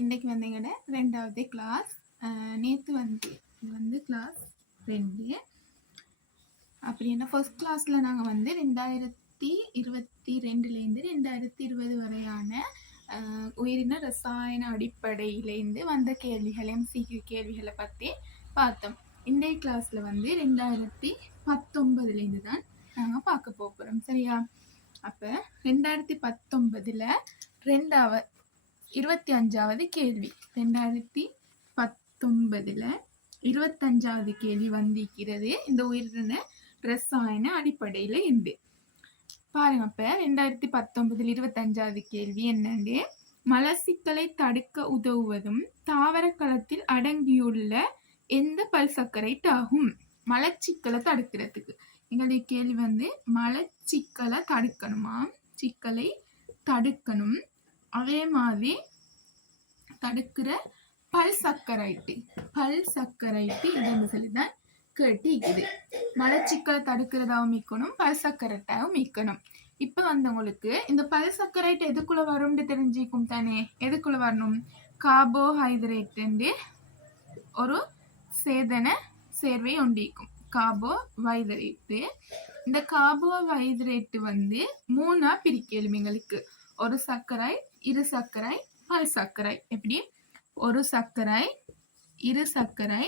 இன்றைக்கு வந்து எங்களோட 2வது கிளாஸ். நேற்று இது வந்து கிளாஸ் 2. அப்படின்னா ஃபர்ஸ்ட் கிளாஸில் நாங்கள் வந்து 2022லேருந்து 2020 வரையான உயிரின ரசாயன அடிப்படையிலேருந்து வந்த கேள்விகளை MCQ கேள்விகளை பற்றி பார்த்தோம். இன்றைய கிளாஸில் வந்து 2019லேருந்து தான் நாங்கள் பார்க்க போகிறோம். சரியா? அப்போ 2019ல் 25வது கேள்வி, 2019ல் 25வது கேள்வி வந்திருக்கிறது இந்த உயிரின ரசாயன அடிப்படையில் இருந்து. பாருங்க, அப்ப 2019ல் 25வது கேள்வி என்னன்னு, மலச்சிக்கலை தடுக்க உதவுவதும் தாவர களத்தில் அடங்கியுள்ள எந்த பல்சக்கரைட் ஆகும்? மலச்சிக்கலை தடுக்கிறதுக்கு எங்களுடைய கேள்வி வந்து மலச்சிக்கலை தடுக்கணுமா, சிக்கலை தடுக்கணும், அதே மாதிரி தடுக்கிற பல்சக்கரைட்டு இதுன்னு சொல்லிதான் கேட்டிக்குது. மலச்சிக்கலை தடுக்கிறதாவும் மீக்கணும், பல்சக்கரைட்டாவும் மீக்கணும். இப்ப வந்தவங்களுக்கு இந்த பல்சக்கரைட் எதுக்குள்ள வரும்னு தெரிஞ்சுக்கும் தானே. எதுக்குள்ள வரணும்? கார்போஹைட்ரேட் ஒரு சேதன சேர்வை ஒண்டிக்கும். கார்போஹைட்ரேட். இந்த கார்போஹைட்ரேட் வந்து 3ஆ பிரிக்கலும் எங்களுக்கு. ஒரு சர்க்கரை, இரு சர்க்கரை, பல் சர்க்கரை. எப்படி? ஒரு சர்க்கரை, இரு சர்க்கரை,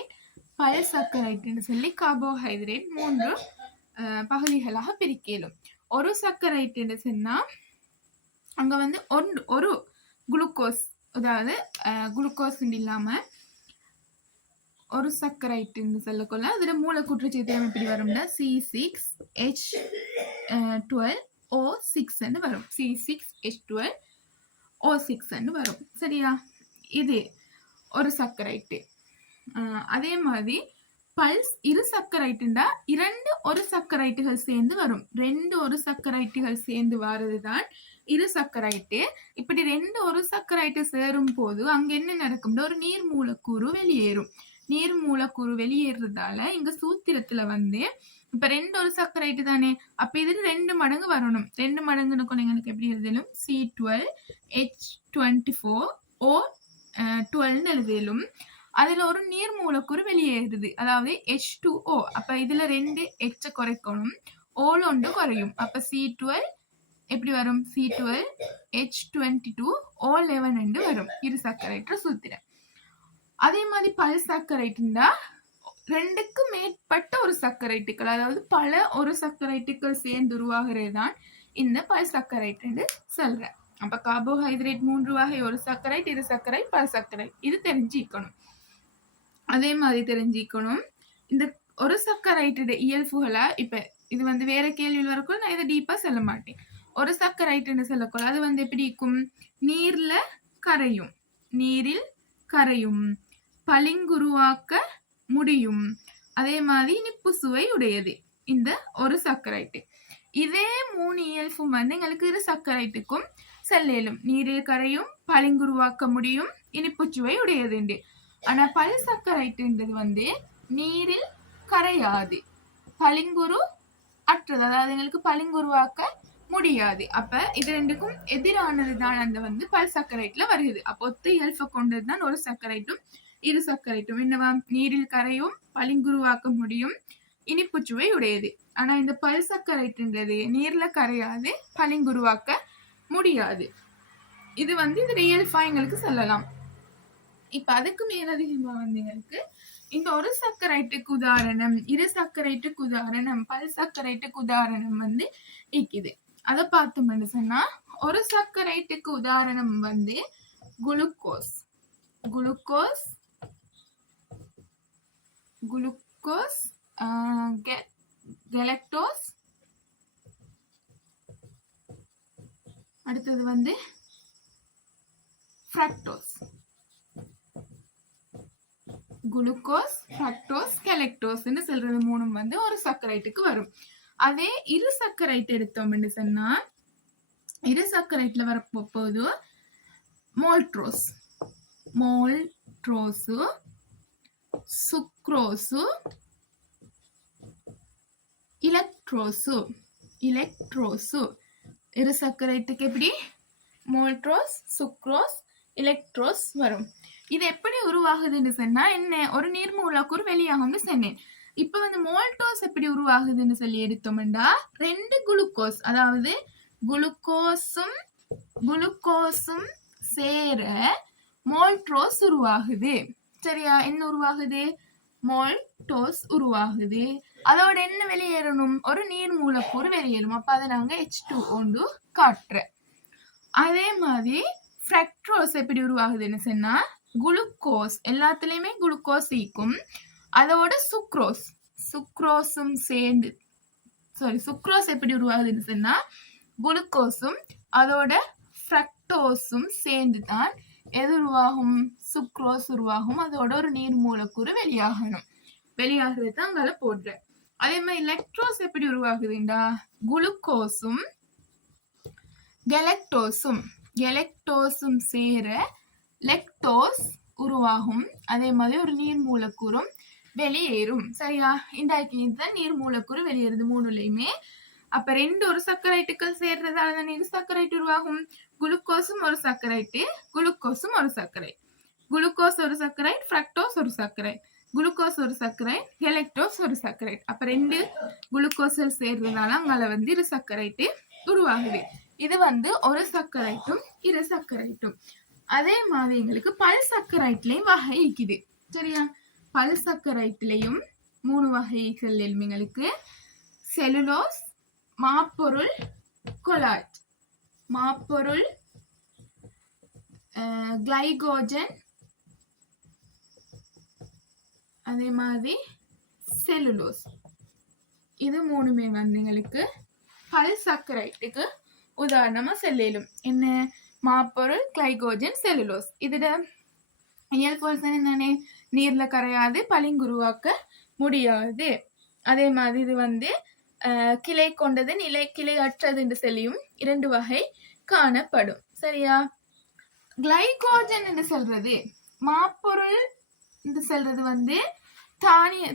பல் சர்க்கரைன்னு சொல்லி கார்போஹைட்ரேட் 3 பகுதிகளாக பிரிக்கலும். ஒரு சர்க்கரைட்டுன்னு சொன்னா அங்க வந்து ஒரு குளுக்கோஸ், அதாவது குளுக்கோஸ் இல்லாம ஒரு சர்க்கரைட்டுன்னு சொல்லக்கொள்ள அதுல மூலக்கூற்று சேர்த்து எப்படி வரும்னா C6H12O6 வரும். C6H12O6 வரும். சரியா? இது ஒரு சர்க்கரைட்டு. அதே மாதிரி பல்ஸ் இரு சர்க்கரைட்டுண்டா 2 ஒரு சர்க்கரைட்டுகள் சேர்ந்து வரும். 2 ஒரு சர்க்கரைட்டுகள் சேர்ந்து வர்றதுதான் இரு சர்க்கரைட்டு. இப்படி 2 ஒரு சர்க்கரைட்டு சேரும் போது அங்க என்ன நடக்கும்னா ஒரு நீர் மூலக்கூறு வெளியேறும். நீர் மூலக்கூறு வெளியேறதால இங்க சூத்திரத்துல வந்து இப்ப 2 ஒரு சர்க்கரைட்டு தானே, அப்ப இது 2 மடங்கு வரணும். 2 மடங்குன்னு கொள்ளைங்களுக்கு எப்படி எழுதலும்? C12H24O12 எழுதலும். அதுல ஒரு நீர் மூலக்கூறு வெளியேறுது, அதாவது H2O. அப்ப இதுல 2 H குறைக்கணும், ஓல ஒன்று குறையும். அப்ப C12 எப்படி வரும்? C12H22O11 வரும். இரு சர்க்கரைட்டு சூத்திரம். அதே மாதிரி பல் சர்க்கரைட்டுண்டா 2க்கு மேற்பட்ட ஒரு சர்க்கரைட்டுகள், அதாவது பல ஒரு சர்க்கரைட்டுகள் சேர்ந்து உருவாகிறது தான் இந்த பல் சர்க்கரைட்டு சொல்றேன். அப்ப கார்போஹைட்ரேட் 3 வகை, ஒரு சர்க்கரைட், இரு சர்க்கரை, பல் சர்க்கரைட். இது தெரிஞ்சுக்கணும். அதே மாதிரி தெரிஞ்சுக்கணும் இந்த ஒரு சர்க்கரைட்டோட இயல்புகளை. இப்ப இது வந்து வேற கேள்வியில் வரக்குள்ள நான் இதை டீப்பா சொல்ல மாட்டேன். ஒரு சர்க்கரைட்டுன்னு சொல்லக்குள்ள அது வந்து எப்படி இருக்கும்? நீரில் கரையும், பளிங்குருவாக்க முடியும், அதே மாதிரி இனிப்பு சுவை உடையது இந்த ஒரு சர்க்கரைட்டு. இதே 3 இயல்பும் வந்து எங்களுக்கு இரு சர்க்கரைட்டுக்கும் செல்லும். நீரில் கரையும், பளிங்குருவாக்க முடியும், இனிப்பு சுவை உடையது. ஆனா பல் சர்க்கரைட்டுன்றது வந்து நீரில் கரையாது, பளிங்குரு அற்றது, அதாவது எங்களுக்கு பளிங்குருவாக்க முடியாது. அப்ப இது 2க்கும் எதிரானதுதான் அந்த வந்து பல் சர்க்கரைட்ல வருது. அப்போ ஒத்த இயல்பை கொண்டதுதான் ஒரு சர்க்கரைட்டும் இரு சர்க்கரைட்டும். என்னவா? நீரில் கரையும், பளிங்குருவாக்க முடியும், இனிப்பு சுவை உடையது. ஆனா இந்த பல் சர்க்கரைட்டுன்றது நீர்ல கரையாது, பளிங்குருவாக்க முடியாது. இது வந்து இது இயல்பா எங்களுக்கு சொல்லலாம். இப்ப அதுக்கு மேலதிகமா வந்து எங்களுக்கு இந்த ஒரு சர்க்கரைட்டுக்கு உதாரணம், இரு சர்க்கரைட்டுக்கு உதாரணம், பல் சர்க்கரைட்டுக்கு உதாரணம் வந்து இருக்குது. அதை பார்த்தோம்னு சொன்னா ஒரு சர்க்கரைட்டுக்கு உதாரணம் வந்து குளுக்கோஸ், கெலக்டோஸ், அடுத்தது வந்து ஃப்ரக்டோஸ். குளுக்கோஸ், ஃப்ரக்டோஸ், கெலக்டோஸ்ன்னு சொல்றது 3 வந்து ஒரு சர்க்கரைட்டுக்கு வரும். அதே இரு சர்க்கரைட் எடுத்தோம்னு சொன்னா இரு சர்க்கரைட்ல வரப்போது மோல்ட்ரோஸ், சுக்ரோசு, இலக்ட்ரோசு. இரு சர்க்கரைட்டுக்கு எப்படி? மோல்ட்ரோஸ், சுக்ரோஸ், எலக்ட்ரோஸ் வரும். இது எப்படி உருவாகுதுன்னு சொன்னா என்ன, ஒரு நீர் மூலக்கூறு வெளியாகும்னு சொன்னேன். இப்ப வந்து மோல்டோஸ் எப்படி உருவாகுதுன்னு சொல்லி எடுத்தோம்டா, 2 குளுக்கோஸ், அதாவது குளுக்கோஸும் சேர மோல்ட்ரோஸ் உருவாகுது. சரியா? என்ன உருவாகுது? மோல்டோஸ் உருவாகுது. அதோட என்ன வெளியேறணும்? ஒரு நீர் மூலக்கூறு வெளியேறும். அப்ப அதை நாங்க H2O காட்டுறேன். அதே மாதிரி ஃப்ரக்டோஸ் எப்படி உருவாகுதுன்னு சொன்னா, குளுக்கோஸ் எல்லாத்துலயுமே குளுக்கோஸ் ஈக்கும், அதோட சுக்ரோஸும் சேர்ந்து சுக்ரோஸ் எப்படி உருவாகுதுன்னு சொன்னா, குளுக்கோஸும் அதோட ஃப்ரக்டோஸும் சேர்ந்து தான் எது உருவாகும்? சுக்ரோஸ் உருவாகும். அதோட ஒரு நீர் மூலக்கூறு வெளியாகிறது தான் அங்கால போடுறேன். அதே மாதிரி எலக்ட்ரோஸ் எப்படி உருவாகுதுண்டா, குளுக்கோஸும் கெலக்டோஸும் சேர லெக்டோஸ் உருவாகும். அதே மாதிரி ஒரு நீர் மூலக்கூறும் வெளியேறும். சரியா? இந்த நீர் மூலக்கூறு வெளியேறுது மூணுலையுமே. அப்ப 2 ஒரு சக்கரைட்டுகள் சேர்றதால தான் சக்கரைட் உருவாகும். குளுக்கோஸும் ஒரு சக்கரைட்டு, குளுக்கோஸும் ஒரு சக்கரைட், குளுக்கோஸ் ஒரு சக்கரைட், ஃப்ரக்டோஸ் ஒரு சக்கரைட், குளுக்கோஸ் ஒரு சக்கரைட், கெலக்டோஸ் ஒரு சக்கரைட். அப்ப 2 குளுக்கோஸ்கள் சேர்றதுனால அங்கால வந்து இரு சக்கரைட்டு உருவாகுது. இது வந்து ஒரு சக்கரைட்டும் இரு சக்கரைட்டும். அதே மாதிரி எங்களுக்கு பல் சக்கரைட்லயும் வகை இருக்குது. சரியா? பல் சக்கரைட்லயும் 3 வகைகள் எங்களுக்கு செலுலோஸ், மாப்பொருள், கொலாய்ட். மாப்பொருள், கிளைகோஜன், அதே மாதிரி செலுலோஸ். இது 3மே வந்து எங்களுக்கு பல் சக்கரைட்டுக்கு உதாரணமா செல்லும். என்ன? மாப்பொருள், கிளைகோஜன், செலுலோஸ். இதோட இயல்பு என்னன்னே, நீர்ல கரையாது, பளிங்குருவாக்க முடியாது. அதே மாதிரி இது வந்து கிளை கொண்டது, கிளை அற்றது என்று சொல்லியும் 2 வகை காணப்படும். சரியா? கிளைகோஜன் என்று சொல்றது, மாப்பொருள் என்று சொல்றது வந்து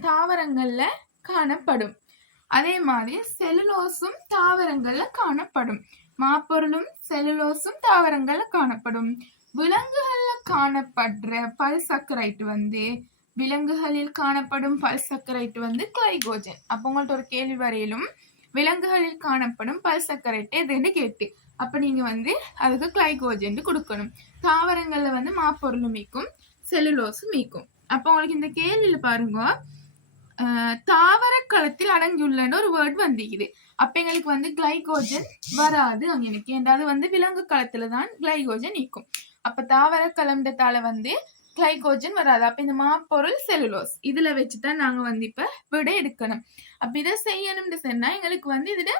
தாவரங்கள்ல காணப்படும். அதே மாதிரி செலுலோஸும் தாவரங்கள்ல காணப்படும். மாப்பொருளும் செலுலோஸும் தாவரங்கள்ல காணப்படும். விலங்குகள்ல காணப்படுற பல் சக்கரைட் வந்து, விலங்குகளில் காணப்படும் பல் சக்கரைட் வந்து கிளைகோஜன். அப்ப உங்கள்ட்ட ஒரு கேள்வி வரையிலும், விலங்குகளில் காணப்படும் பல் சக்கரைட் எதுன்னு கேட்டு, அப்ப நீங்க வந்து அதுக்கு கிளைகோஜன் கொடுக்கணும். தாவரங்கள்ல வந்து மாப்பொருளும் மீக்கும், செலுலோஸும் மீக்கும். அப்ப உங்களுக்கு இந்த கேள்வியில பாருங்க, தாவர களத்தில் அடங்கியுள்ளன்னு ஒரு வேர்ட் வந்திக்குது. அப்ப எங்களுக்கு வந்து கிளைகோஜன் வராது. எனக்கு ஏண்டாவது வந்து விலங்கு களத்துல தான் கிளைகோஜன் நீக்கும். அப்ப தாவர களம்ன்றதால வந்து கிளைகோஜன் வராது. அப்ப இந்த மாப்பொருள், செலுலோஸ் இதுல வச்சுதான் நாங்க வந்து இப்ப விட எடுக்கணும். அப்ப இதை செய்யணும்னு சொன்னா எங்களுக்கு வந்து இதுல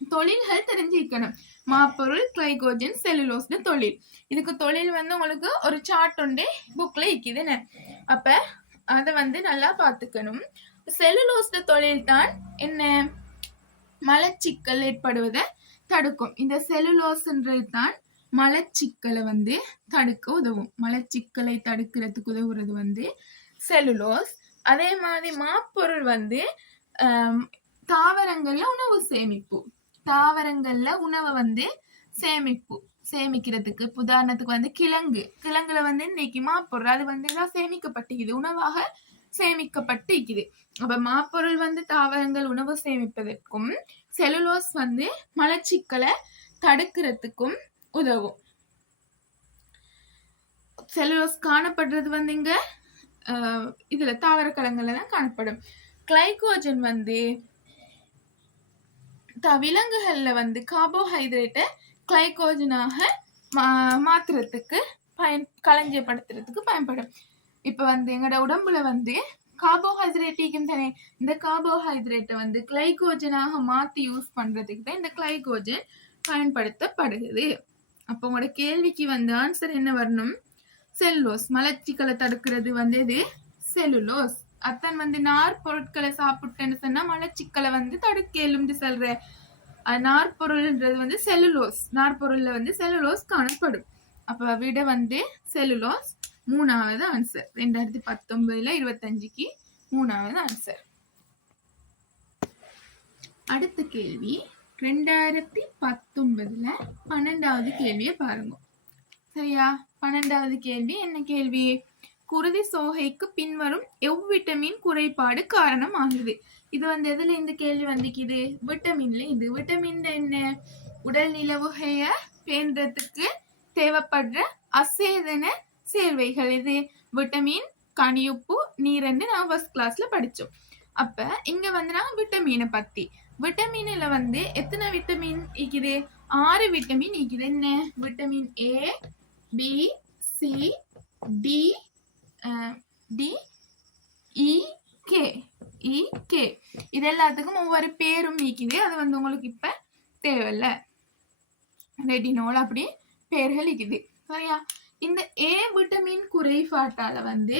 தொழில்கள் தெரிஞ்சிருக்கணும். மாப்பொருள், கிளைகோஜன், செலுலோஸ் தொழில். இதுக்கு தொழில் வந்து உங்களுக்கு ஒரு சார்ட் ஒன்றே புக்ல இருக்குதுன்னு. அப்ப அதை வந்து நல்லா பாத்துக்கணும். செலுலோஸ் தொழில் தான் என்ன, மலச்சிக்கல் ஏற்படுவதை தடுக்கும். இந்த செலுலோஸ்ன்றது தான் மலச்சிக்கலை வந்து தடுக்க உதவும். மலச்சிக்கலை தடுக்கிறதுக்கு உதவுறது வந்து செலுலோஸ். அதே மாதிரி மாப்பொருள் வந்து தாவரங்கள்ல உணவு சேமிப்பு, தாவரங்கள்ல உணவை வந்து சேமிக்கிறதுக்கு. உதாரணத்துக்கு வந்து கிழங்குல வந்து இன்னைக்கு மாப்பொருள் அது வந்து சேமிக்கப்பட்டிருக்குது, உணவாக சேமிக்கப்பட்டிருக்குது. அப்ப மாப்பொருள் வந்து தாவரங்கள் உணவு சேமிப்பதற்கும், செலுலோஸ் வந்து மலச்சிக்கலை தடுக்கிறதுக்கும் உதவும். செலுலோஸ் காணப்படுறது வந்து இங்க இதுல தாவர கலங்கள்ல தான் காணப்படும். கிளைகோஜன் வந்து விலங்குகள்ல வந்து கார்போஹைட்ரேட்டை கிளைகோஜனாக மாத்துறதுக்கு களஞ்சியப்படுத்துறதுக்கு பயன்படும். இப்ப வந்து எங்களோட உடம்புல வந்து கார்போஹைட்ரேட் தானே, இந்த கார்போஹைட்ரேட்டை வந்து கிளைகோஜனாக மாத்தி யூஸ் பண்றதுக்கு தான் இந்த கிளைகோஜன் பயன்படுத்தப்படுகிறது. அப்ப உங்களோட கேள்விக்கு வந்து ஆன்சர் என்ன வரணும்? செல்லுலோஸ். மலச்சிக்கலை தடுக்கிறது வந்து இது செல்லுலோஸ். அத்தன் வந்து நார் பொருட்களை சாப்பிட்டேன்னு சொன்னா மலச்சிக்கலை வந்து தடுக்கலும்னு சொல்ற. நார்பொருள்ன்றது வந்து செல்லுலோஸ். நார்பொருள்ல வந்து செல்லுலோஸ் காணப்படும். அப்ப விட வந்து செல்லுலோஸ் 3வது ஆன்சர். 2019ல 25க்கு 3வது ஆன்சர். அடுத்த கேள்வி 2019ல 12வது கேள்வியை பாருங்க. சரியா? 12வது கேள்வி என்ன கேள்வி? குருதி சோகைக்கு பின்வரும் எவ்விட்டமின் குறைபாடு காரணம் ஆகுது. இது வந்து எதுல இந்த கேள்வி வந்திக்குது? விட்டமின்ல. இது விட்டமின் என்ன? உடல் நிலவுகைய பேன்றதுக்கு தேவைப்படுற அசேதன சேர்வைகள். இது விட்டமின், கனியுப்பு, நீரண்டு நான் ஃபர்ஸ்ட் கிளாஸ்ல படிச்சோம். அப்ப இங்க வந்து நான் விட்டமினை பத்தி, விட்டமின்ல வந்து எத்தனை விட்டமின் இருக்குது? 6 விட்டமின் இருக்குது. என்ன? Vitamin A, B, C, D, D, E, K. இது எல்லாத்துக்கும் ஒவ்வொரு பேரும் இருக்குது. அது வந்து உங்களுக்கு இப்ப தேவையில்ல. ரெட்டினோல் அப்படி பேர்கள் இருக்குது. சரியா? இந்த ஏ விட்டமின் குறைபாட்டால வந்து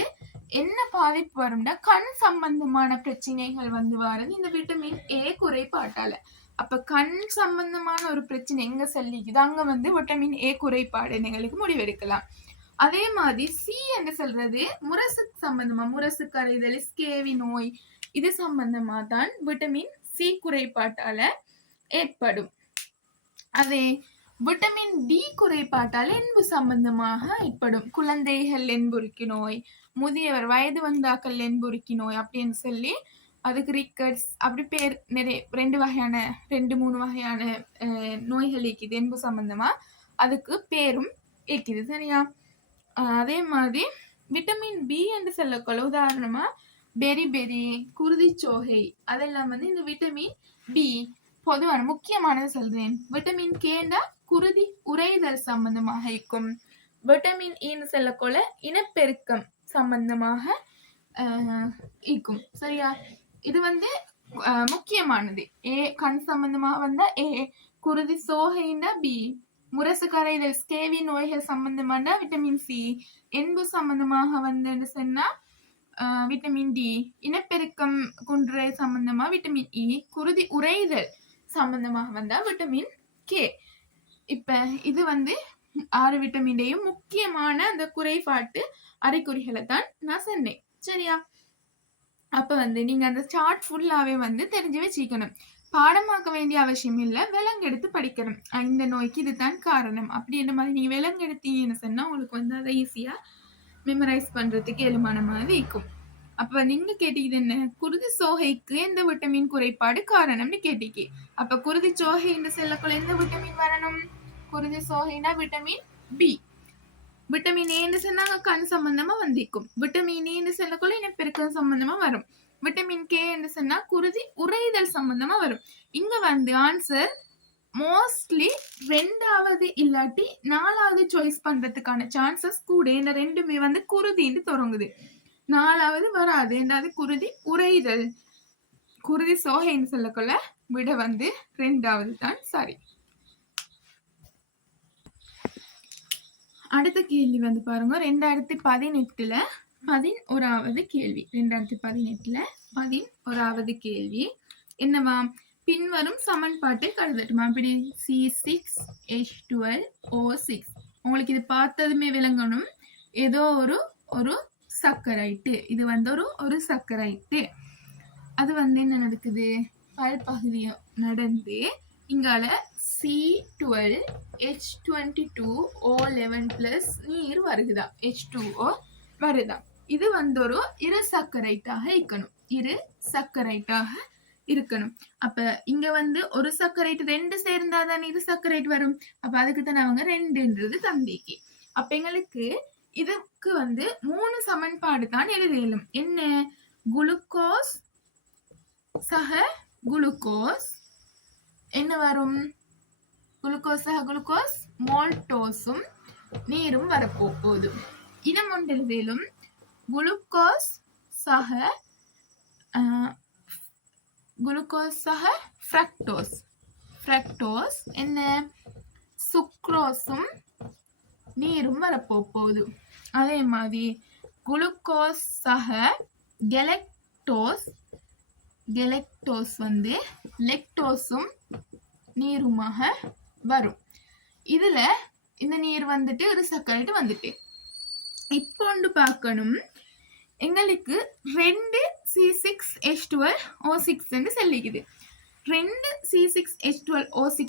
என்ன பாதிப்பு வரும்னா கண் சம்பந்தமான பிரச்சனைகள் வந்து வருது இந்த விட்டமின் ஏ குறைபாட்டால. அப்ப கண் சம்பந்தமான ஒரு பிரச்சனை எங்க சொல்லிக்குது, அங்க வந்து விட்டமின் ஏ குறைபாடு எங்களுக்கு முடிவெடுக்கலாம். அதே மாதிரி சி என்று சொல்றது முரசு சம்பந்தமா, முரசு கரைதல், ஸ்கேவி நோய், இது சம்பந்தமா தான் விட்டமின் சி குறைபாட்டால ஏற்படும். அதே விட்டமின் டி குறைபாட்டால் என்பு சம்பந்தமாக ஏற்படும். குழந்தைகள் என்புருக்கி நோய், முதியவர் வயது வந்தாக்கள் என்புருக்கி நோய் அப்படின்னு சொல்லி அதுக்கு ரிக்கட்ஸ் அப்படி பேர் நிறைய 2-3 வகையான நோய்கள் இருக்குது என்பு சம்பந்தமா. அதுக்கு பேரும் இருக்குது. சரியா? அதே மாதிரி விட்டமின் பி என்று சொல்லக்கொள்ள உதாரணமா பெரி பெரி, குருதிச்சோகை அதெல்லாம் வந்து இந்த விட்டமின் பி பொதுவான முக்கியமானது சொல்றேன். விட்டமின் கேண்டா குருதி உறைதல் சம்பந்தமாக இருக்கும். விட்டமின் இன்னு சொல்லக்கொள்ள இனப்பெருக்கம் சம்பந்தமாக இருக்கும். சரியா? இது வந்து முக்கியமானது. ஏ கண் சம்பந்தமாக வந்தா ஏ, குருதி சோகைண்டா பி, முரசு கரைதல் ஸ்கேவி நோய்கள் சம்பந்தமான விட்டமின் சி, என்பு சம்பந்தமாக வந்து சொன்னா விட்டமின் டி, இனப்பெருக்கம் குன்றை சம்பந்தமா விட்டமின் இ, குருதி உறைதல் சம்பந்தமாக வந்தா விட்டமின் கே. இப்ப இது வந்து 6 விட்டமின்டையும் முக்கியமான அந்த குறைபாட்டு அறிகுறிகளை தான் நான் சொன்னேன். சரியா? அப்ப வந்து நீங்க அந்த சார்ட் ஃபுல்லாவே வந்து தெரிஞ்சு வச்சுக்கணும். பாடமாக்க வேண்டிய அவசியம் இல்லை, விலங்கெடுத்து படிக்கணும். இந்த நோய்க்கு இதுதான் காரணம் அப்படின்ற மாதிரி நீங்க விலங்கெடுத்தீங்கன்னு சொன்னா உங்களுக்கு வந்து அதை ஈஸியா மெமரைஸ் பண்றதுக்கு எளிமான மாதிரி இருக்கும். அப்ப நீங்க கேட்டீங்க என்ன? குருதி சோகைக்கு எந்த விட்டமின் குறைபாடு காரணம்னு கேட்டீங்க. அப்ப குருதி சோகைன்னு சொல்லக்குள்ள எந்த விட்டமின் வரணும்? குருதி சோகைனா விட்டமின் பி. விட்டமின் ஏன்னு சொன்னாங்க கண் சம்பந்தமா வந்திருக்கும். விட்டமின் ஏன்னு சொல்லக்குள்ள இனப்பெருக்கம் சம்பந்தமா வரும். விட்டமின் கே என்று சொன்னா குருதி உறைதல் சம்பந்தமா வரும். இங்க வந்து ஆன்சர் மோஸ்ட்லி 2வது இல்லாட்டி 4வது சாய்ஸ் பண்றதுக்கான சான்சஸ் கூட. இந்த ரெண்டுமே வந்து குருதின்னு தொடங்குது. 4வது வராது. என்னது? குருதி உறைதல். குருதி சோகைன்னு சொல்லக்குள்ள விட வந்து 2வது தான் சரி. அடுத்த கேள்வி வந்து பாருங்க 2018ல 11வது கேள்வி. 2018ல 11வது கேள்வி என்னவா? பின்வரும் சமன்பாட்டை கருதட்டுமா? அப்படி C6H12O6. உங்களுக்கு இது பார்த்ததுமே விளங்கணும் ஏதோ ஒரு சக்கரைட்டு. இது வந்து ஒரு சக்கரைட்டு. அது வந்து என்ன நடக்குது? பல் பகுதியை நடந்து இங்கால C12H22O11 பிளஸ் நீர் வருகுதா, H2O வருதா. இது வந்து ஒரு இரு சக்கரைட்டாக இருக்கணும். அப்ப இங்க வந்து ஒரு சக்கரைட் 2 சேர்ந்தாதான் இது சக்கரைட் வரும். அப்ப அதுக்கு தான் அவங்க 2ன்றது தந்திக்கு. அப்ப எங்களுக்கு இதுக்கு வந்து 3 சமன்பாடு தான் எழுதலும். என்ன? குளுக்கோஸ் சக குளுக்கோஸ் என்ன வரும்? குளுக்கோஸ் சக குளுக்கோஸ் மோல்டோஸும் நீரும் வரப்போகுது. இனம் ஒன்று எழுதலும் குளுக்கோஸ் சக ஃப்ரக்டோஸ் என்ன? சுக்ரோஸும் நீரும் வரப்போகுது. அதே மாதிரி குளுக்கோஸ் சக கெலக்டோஸ் வந்து லெக்டோஸும் நீருமாக வரும். இதுல இந்த நீர் வந்துட்டு ஒரு சக்கரைட்டு வந்துட்டு இப்போ பார்க்கணும். எங்களுக்கு 2 C6H12O6 சொல்லிக்குது. 2 C6H12O6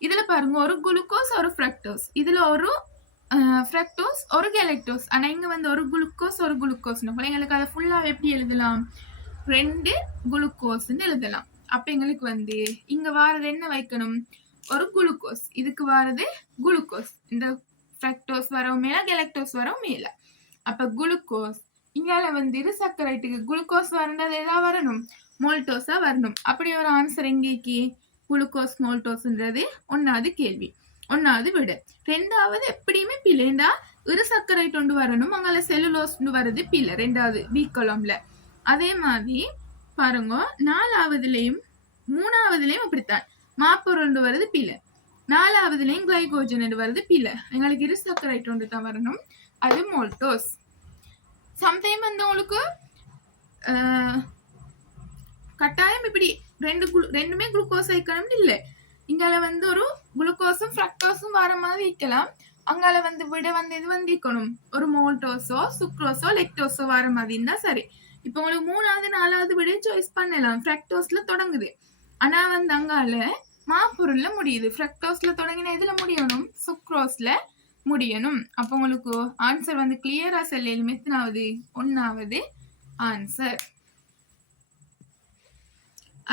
இதுல பாருங்க ஒரு குளுக்கோஸ் ஒரு ஃப்ரக்டோஸ். இதுல ஒரு ஃப்ரக்டோஸ் ஒரு கெலக்டோஸ். ஆனா இங்க வந்து ஒரு குளுக்கோஸ் ஒரு குளுக்கோஸ்னு போல எங்களுக்கு அதை ஃபுல்லா எப்படி எழுதலாம், 2 குளுக்கோஸ்ன்னு எழுதலாம். அப்ப எங்களுக்கு வந்து இங்க வாரது என்ன வைக்கணும், ஒரு குளுக்கோஸ். இதுக்கு வாரது குளுக்கோஸ். இந்த ஃப்ரக்டோஸ் வரவும் மேல கெலக்டோஸ் வரவும் மேல. அப்ப குளுக்கோஸ். இங்கால வந்து இரு சர்க்கரைட்டுக்கு குளுக்கோஸ் வரண்டது எதா வரணும், மோல்டோஸா வரணும். அப்படி ஒரு ஆன்சர் எங்கேக்கு, குளுக்கோஸ் மோல்டோஸ்ன்றது 1வது கேள்வி, 1வது விட. 2வது எப்படியுமே பிள்ளைண்டா இரு சர்க்கரைட்டு ஒன்று வரணும், அங்கால செல்லுலோஸ் வருது பிள்ளை 2வது பி கொலம்ல. அதே மாதிரி பாருங்க 4வதுலயும் 3வதுலயும் அப்படித்தான் மாப்பொருள் வருது பிள்ளை, 4வதுலயும் கிளைகோஜன் வருது பிள்ளை. எங்களுக்கு இரு சர்க்கரைட்டு ஒன்று தான் வரணும், அது மோல்டோஸ். சம்டைம் வந்து உங்களுக்கு கட்டாயம் இப்படி ரெண்டுமே குளுக்கோஸ் வைக்கணும்னு இல்லை. இங்கால வந்து ஒரு குளுக்கோஸும் ஃப்ரக்டோஸும் வர மாதிரி வைக்கலாம், அங்கால வந்து விட வந்து இது வந்து இருக்கணும் ஒரு மோல்டோஸோ சுக்ரோஸோ லெக்டோஸோ வர மாதிரி இருந்தா சரி. இப்போ உங்களுக்கு 3வது 4வது விட சாய்ஸ் பண்ணலாம். ஃப்ரக்டோஸ்ல தொடங்குது, ஆனா வந்து அங்கால மாப்பொருள்ல முடியுது. ஃப்ரக்டோஸ்ல தொடங்கினா எதுல முடியணும், சுக்ரோஸ்ல முடியணும். அப்ப உங்களுக்கு ஆன்சர் வந்து கிளியரா சொல்லலும். எத்தனாவது, 1வது ஆன்சர்.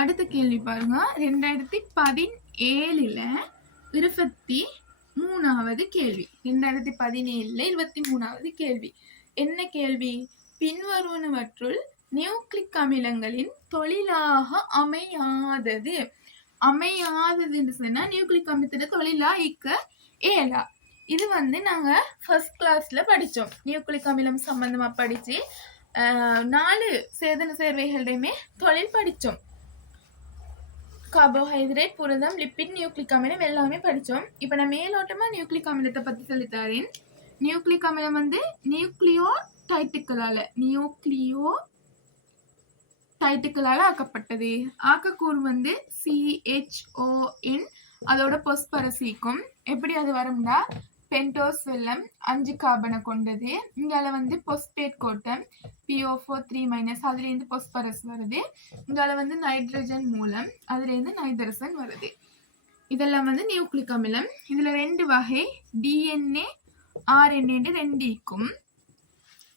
அடுத்த கேள்வி பாருங்க, 2017ல 23வது கேள்வி. 2017ல 23வது கேள்வி. என்ன கேள்வி, பின்வருவனவற்றுள் நியூக்ளிக் அமிலங்களின் தொழிலாக அமையாதது. அமையாததுன்னு சொன்னா நியூக்ளிக் அமிலத்தின தொழிலா இக்க ஏலா. இது வந்து நாங்க ஃபர்ஸ்ட் கிளாஸ்ல படிச்சோம். நியூக்ளிக் அமிலம் சம்பந்தமா படிச்சு 4 சேதன சேர்வைகளுடையுமே தொழில் படிச்சோம். கார்போஹைட்ரேட், புரதம், லிப்பிட், நியூக்ளிக் அமிலம் எல்லாமே படிச்சோம். இப்ப நான் மேலோட்டமா நியூக்ளிக் அமிலத்தை பத்தி சொல்லித்தரேன். நியூக்ளிக் அமிலம் வந்து நியூக்ளியோ டைட்டுகளால ஆக்கப்பட்டது. ஆக்கக்கூறு வந்து CHON, அதோட பொஸ்பரசீக்கும். எப்படி அது வரும்னா, பென்டோஸ் வெல்லம் 5 கார்பனை கொண்டது. இங்கால வந்து பொஸ்பேட் கோட்டம் PO4 3-, அதுல இருந்து பொஸ்பரஸ் வருது. இங்கால வந்து நைட்ரஜன் மூலம், அதுல இருந்து நைட்ரசன் வருது. இதெல்லாம் வந்து நியூக்ளிக் அமிலம். இதுல 2 வகை, DNA RNA 2 இருக்கும்.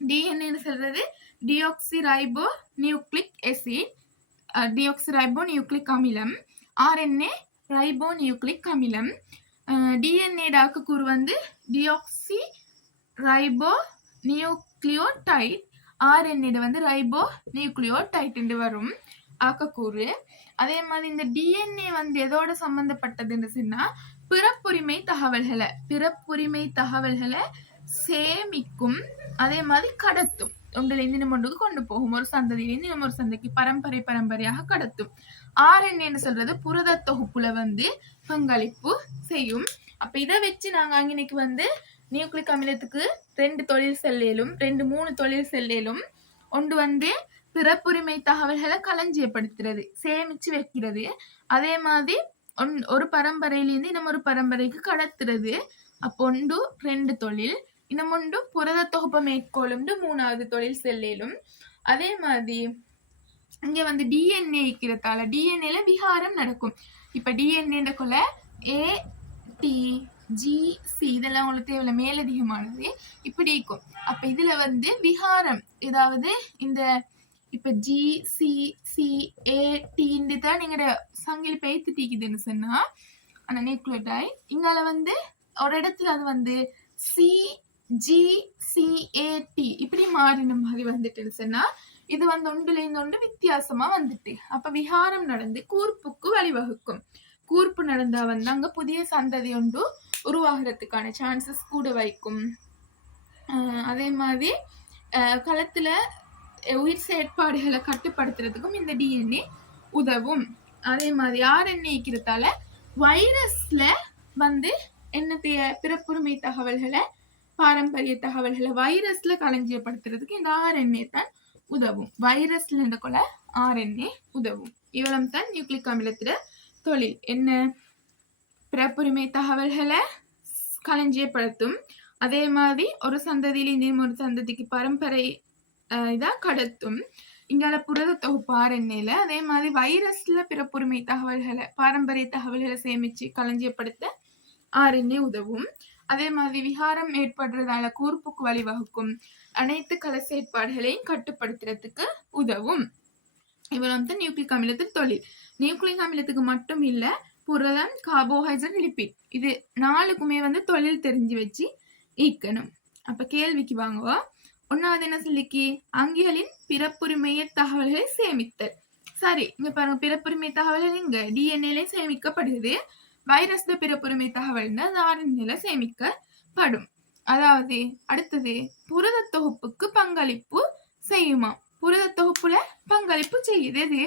DNA சொல்றது டியோக்சிரைபோ நியூக்ளிக் ஆசிட், டியோக்சிரைபோ நியூக்ளிக் அமிலம். RNA ரைபோ நியூக்ளிக் அமிலம். DNA ஆக்கக்கூறு வந்து டியோக்சி ரைபோ நியூக்ளியோடைட், RNA வந்து ரைபோ நியூக்ளியோடைட் என்று வரும் ஆக்கக்கூறு. அதே மாதிரி இந்த DNA வந்து எதோட சம்பந்தப்பட்டதுன்னு சொன்னா, பிறப்புரிமை தகவல்களை சேமிக்கும், அதே மாதிரி கடத்தும். ஒன்றுல இருந்து இன்னொன்றுக்கு கொண்டு போகும், ஒரு சந்ததியிலிருந்து இன்னொரு சந்தைக்கு பரம்பரையாக கடத்தும். RNA சொல்றது புரத தொகுப்புல வந்து பங்களிப்பு செய்யும். அப்ப இதை வச்சு நாங்க அங்கனைக்கு வந்து நியூக்ளிக் அமிலத்துக்கு 2 தொழில் செல்லும், 2-3 தொழில் செல்லும். ஒன்று வந்து பிறப்புரிமை தகவல்களை களஞ்சியப்படுத்துறது, சேமிச்சு வைக்கிறது. அதே மாதிரி ஒரு பரம்பரையிலிருந்து இன்னொரு பரம்பரைக்கு கடத்துறது. அப்போ 2 தொழில். இன்னமொன்று புரத தொகுப்பை மேற்கொள்ளும் 3வது தொழில் செல்லும். அதே மாதிரி இங்க வந்து DNA இருக்கிறதால DNAல விகாரம் நடக்கும். இப்ப DNA கொள்ள ATGC இதெல்லாம் உங்களுக்கு தேவையில்ல, மேலதிகமானது இப்படி இருக்கும். அப்ப இதுல வந்து விகாரம், ஏதாவது இந்த இப்ப GCCAT தான் நீங்க சங்கிலி பெய்த்து தீக்குதுன்னு சொன்னா அந்த நியூக்ளியோடைட், இங்கால வந்து ஒரு இடத்துல அது வந்து CGCAT இப்படி மாறின மாதிரி வந்துட்டு சொன்னா இது வந்து ஒன்றுல இருந்து ஒன்று வித்தியாசமா வந்துட்டு, அப்ப விகாரம் நடந்து கூர்ப்புக்கு வழிவகுக்கும். கூர்ப்பு நடந்தா வந்து அங்க புதிய சந்ததி ஒன்று உருவாகிறதுக்கான சான்சஸ் கூட வைக்கும். அதே மாதிரி களத்துல உயிர் செயற்பாடுகளை கட்டுப்படுத்துறதுக்கும் இந்த DNA உதவும். அதே மாதிரி RNA இருக்கிறதால வைரஸ்ல வந்து என்னத்தைய பிறப்புரிமை தகவல்களை, பாரம்பரிய தகவல்களை வைரஸ்ல களஞ்சியப்படுத்துறதுக்கு இந்த RNA தான் உதவும். வைரஸ்ல இந்த கொலை RNA உதவும். இவ்வளவு தான் நியூக்ளிக் அமிலத்தில தொழில். என்ன, பிறப்புரிமை தகவல்களை களஞ்சியப்படுத்தும், அதே மாதிரி ஒரு சந்ததியிலிருந்து ஒரு சந்ததிக்கு பரம்பரை இதா கடத்தும். இங்கால புரத தொகுப்பு RNAல, அதே மாதிரி வைரஸ்ல பிறப்புரிமை தகவல்களை, பாரம்பரிய தகவல்களை சேமிச்சு களஞ்சியப்படுத்த RNA உதவும். அதே மாதிரி விகாரம் ஏற்படுறதால கூர்ப்புக்கு வழிவகுக்கும் அனைத்து கல செயற்பாடுகளையும் கட்டுப்படுத்துறதுக்கு உதவும். இவ்வளவு நியூக்ளிக் அமிலத்தின் தொழில். நியூக்ளிக் அமிலத்துக்கு மட்டும் இல்ல, புரதம், கார்போஹைட்ரேட், லிபிட் இது 4க்குமே தொழில் தெரிஞ்சு வச்சு ஈக்கணும். அப்ப கேள்விக்கு வாங்குவோம். 1வது என்ன சொல்லிக்கு, அங்கிகளின் பிறப்புரிமைய தகவல்களை சேமித்தல். சரி, இங்க பாருங்க, பிறப்புரிமை தகவல்கள் இங்க டிஎன்ஏல சேமிக்கப்படுது. வைரஸ் பிறப்புரிமை தகவல் RNAல சேமிக்கப்படும். அதாவது அடுத்தது புரத தொகுப்புக்கு பங்களிப்பு செய்யுமா? புரத தொகுப்புல பங்களிப்பு செய்யுது. இது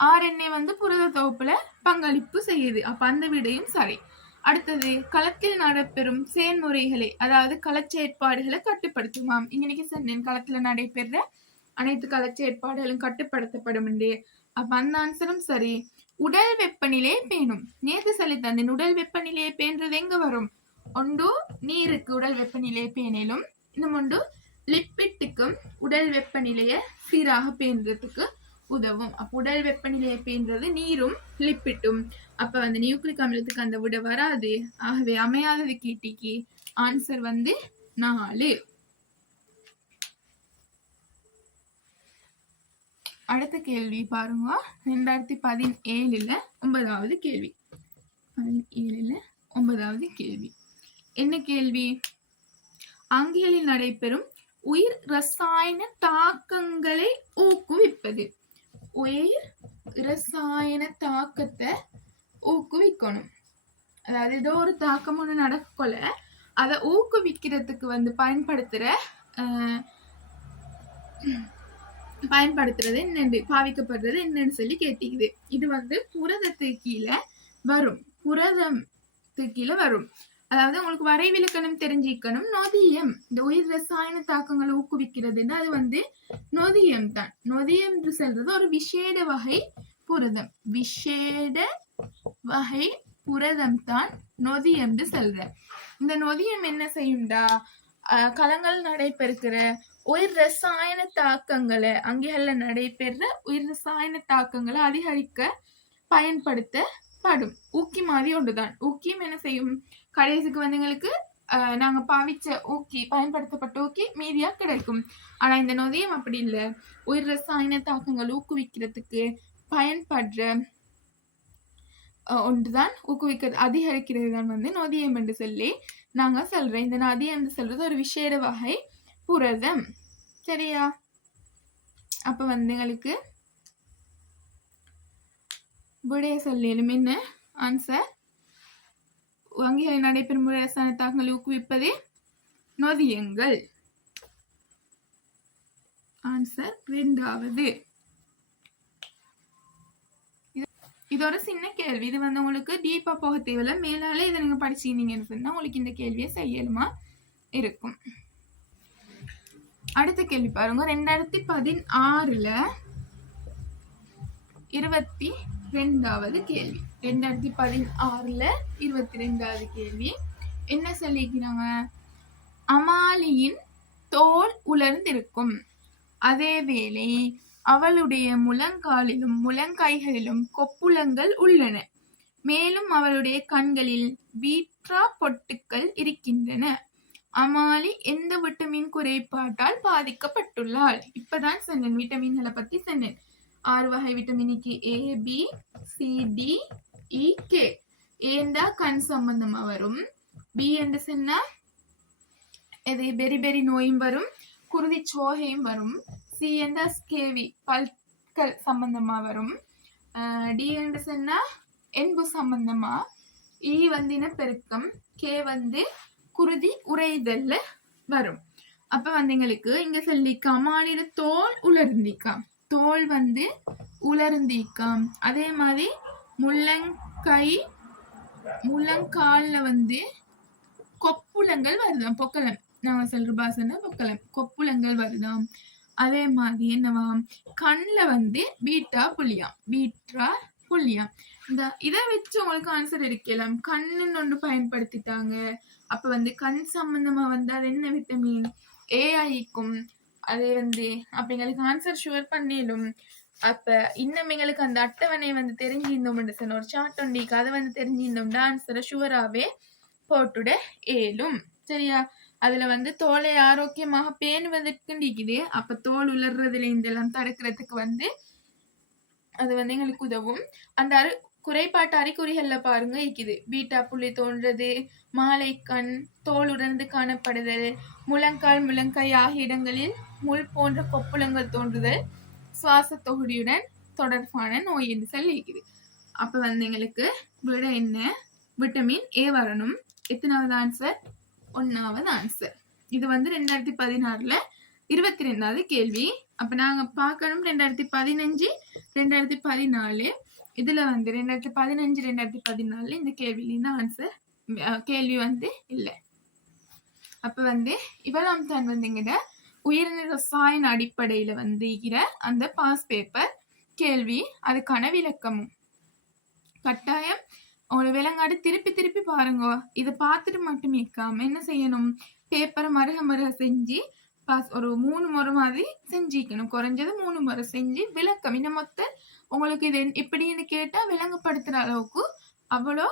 RNA புரத தொகுப்புல பங்களிப்பு செய்யுது. அப்ப அந்த விடையும் சரி. அடுத்தது களத்தில் நடைபெறும் செயல்முறைகளை, அதாவது களச்செயற்பாடுகளை கட்டுப்படுத்துமாம். இன்னைக்கு சொன்னேன், களத்துல நடைபெற அனைத்து களச்செயற்பாடுகளும் கட்டுப்படுத்தப்படும் என்று. அப்ப அந்த ஆன்சரும் சரி. உடல் வெப்பநிலையை பேணும். நேற்று சொல்லி தந்தேன், உடல் வெப்பநிலையை பேணுறது எங்க வரும்? ஒன்று நீருக்கு உடல் வெப்பநிலையை பேணலும், இன்னும் ஒன்று லிப்பிட்டுக்கும் உடல் வெப்பநிலையை சீராக பேணுறதுக்கு உதவும். அப்ப உடல் வெப்பநிலையை பேணுறது நீரும் லிப்பிட்டும். அப்ப நியூக்ளிக் அமிலத்துக்கு அந்த விட வராது. ஆகவே அமையாதது கேட்டிக்கு ஆன்சர் 4. அடுத்த கேள்வி பாருங்க, 2017 9வது கேள்வி. 17 9வது கேள்வி. என்ன கேள்வி? அங்கிகளில் நடைபெறும் உயிர் ரசாயன தாக்கங்களை ஊக்குவிப்பது. உயிர் ரசாயன தாக்கத்தை ஊக்குவிக்கணும். அதாவது ஏதோ ஒரு தாக்கம் ஒண்ணு நடக்கல, அதை ஊக்குவிக்கிறதுக்கு பயன்படுத்துறது என்னன்னு, பாவிக்கப்படுறது என்னன்னு சொல்லி கேட்டிக்குது. இது புரதத்துக்கு கீழே வரும். புரதத்துக்கு கீழே வரும். அதாவது உங்களுக்கு வரைவிலக்கணம் தெரிஞ்சிக்கணும். நொதியம், இந்த உயிர் ரசாயன தாக்கங்களை ஊக்குவிக்கிறதுன்னா அது நொதியம் தான். நொதியம் என்று சொல்றது ஒரு விசேட வகை புரதம். விசேட வகை புரதம் தான் நொதியம் என்று சொல்ற. இந்த நொதியம் என்ன செய்யும்டா, களங்கள் நடைபெறுகிற உயிர் ரசாயன தாக்கங்களை, அங்கேகள்ல நடைபெற உயிர் ரசாயன தாக்கங்களை அதிகரிக்க பயன்படுத்தப்படும். ஊக்கி மாதிரி ஒன்றுதான். ஊக்கியும் என்ன செய்யும், கடைசிக்கு எங்களுக்கு நாங்க பாவிச்ச ஊக்கி, பயன்படுத்தப்பட்ட ஊக்கி மீதியா கிடைக்கும். ஆனா இந்த நொதியம் அப்படி இல்லை. உயிர் ரசாயன தாக்கங்கள் ஊக்குவிக்கிறதுக்கு பயன்படுற ஒன்றுதான், ஊக்குவிக்கிறது அதிகரிக்கிறது தான் நொதியம் என்று சொல்லி நாங்க சொல்றேன். இந்த நொதியம் என்று சொல்றது ஒரு விசேட வகை புரதம். சரியா? அப்ப எங்களுக்கு விடைய சொல்லிடும். என்ன ஆன்சர்? வங்கிகளில் நடைபெறும் ரசாயன தாக்கங்களை ஊக்குவிப்பதே நொதியங்கள். ஆன்சர் 2வது. இது ஒரு சின்ன கேள்வி. இது உங்களுக்கு டீப்பா போக தேவையில்ல. மேலால இதை நீங்க படிச்சீங்கன்னு சொன்னா உங்களுக்கு இந்த கேள்வியை செய்யலுமா இருக்கும். அடுத்த கேள்வி பாருங்க, 2016 22வது கேள்வி. 2016 22வது கேள்வி என்ன சொல்லிக்கிறாங்க? அமாலியின் தோல் உலர்ந்திருக்கும், அதேவேளை அவளுடைய முழங்காலிலும் முழங்கைகளிலும் கொப்புளங்கள் உள்ளன. மேலும் அவளுடைய கண்களில் பீட்டா பொட்டுக்கள் இருக்கின்றன. அமாலி எந்த விட்டமின் குறைபாட்டால் பாதிக்கப்பட்டுள்ளாள்? இப்பதான் சொன்னேன், விட்டமின்களை பத்தி சொன்னேன். 6 வகை விட்டமினுக்கு A, B, C, D, E, K. ஏண்டா கண் சம்பந்தமா வரும். B என்று சொன்னா எது, பெரி பெரி நோயும் வரும், குருதி சோகையும் வரும். C என்றா ஸ்கேவி, பல்கள் சம்பந்தமா வரும். D என்று சொன்னா என்பு சம்பந்தமா. E இனப்பெருக்கம். K குருதி உறைதல்ல வரும். அப்ப எங்களுக்கு இங்க சொல்லிக்க அமாலியோட தோல் உலர்ந்திக்காம். தோல் உலர்ந்திக்காம். அதே மாதிரி முழங்கால்ல கொப்புளங்கள் வருதாம். பொக்கலம், நாங்க சொல்ற பாசன பொக்கலம், கொப்புளங்கள் வருதாம். அதே மாதிரி என்னவாம், கண்ணுல பீட்டா புள்ளியாம். இந்த இதை வச்சு உங்களுக்கு ஆன்சர் எடுக்கலாம். கண்ணுன்னு ஒன்று பயன்படுத்திட்டாங்க. அப்ப கண் சம்பந்தமா அது என்ன விட்டமின்? ஏஐக்கும். அது அப்படிங்களுக்கு ஆன்சர் ஷுவர் பண்ணிடும். அப்ப இன்னும் எங்களுக்கு அந்த அட்டவணை தெரிஞ்சிருந்தோம், ஒரு சார்ட் ஒண்டிக்கு அதை தெரிஞ்சிருந்தோம்னா ஆன்சரை ஷுவராகவே போட்டுட ஏலும். சரியா? அதுல வந்து தோலை ஆரோக்கியமாக பேணுவதற்கு இருக்குது. அப்ப தோல் உலர்றதுல இதெல்லாம் தடுக்கிறதுக்கு வந்து அது வந்து எங்களுக்கு உதவும். அந்த குறைபாட்டு அறிகுறிகள்ல பாருங்க இருக்குது. பீட்டா புள்ளி தோன்றது, மாலைக்கண், தோல் உடர்ந்து காணப்படுதல், முழங்கால் முழங்கை ஆகிய இடங்களில் முள் போன்ற கொப்புளங்கள் தோன்றுதல், சுவாச தொகுதியுடன் தொடர்பான நோய் என்று சொல்லி இருக்குது. அப்ப வந்து எங்களுக்கு விட என்ன? விட்டமின் ஏ வரணும். எத்தனாவது ஆன்சர்? 1வது ஆன்சர். இது வந்து 2016ல 22வது கேள்வி. அப்ப நாங்க பார்க்கணும் 2015 2014. இதுல வந்து 2015 2014 இந்த கேள்வியில இந்த ஆன்சர் கேள்வி வந்து இல்ல. அப்ப வந்து இவெல்லாம் தான் வந்து எங்கிட்ட உயிரின ரசாயன அடிப்படையில வந்து அந்த பாஸ் பேப்பர் கேள்வி, அதுக்கான விளக்கமும் கட்டாயம் உங்களை விலங்காடு திருப்பி திருப்பி பாருங்க. இதை பார்த்துட்டு மட்டும் இருக்காம என்ன செய்யணும்? பேப்பரை மருக செஞ்சு ஒரு 3 முறை மாதிரி செஞ்சிக்கணும். குறைஞ்சது 3 முறை செஞ்சு விளக்கம் இன்னும் மொத்தம் உங்களுக்கு இது எப்படின்னு கேட்டா விளங்கப்படுத்துற அளவுக்கு அவ்வளோ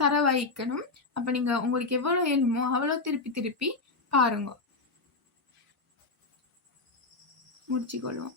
தரவாய்க்கணும். அப்ப நீங்க உங்களுக்கு எவ்வளவு இயலுமோ அவ்வளோ திருப்பி திருப்பி பாருங்க. முடிச்சுக்கொள்வோம்.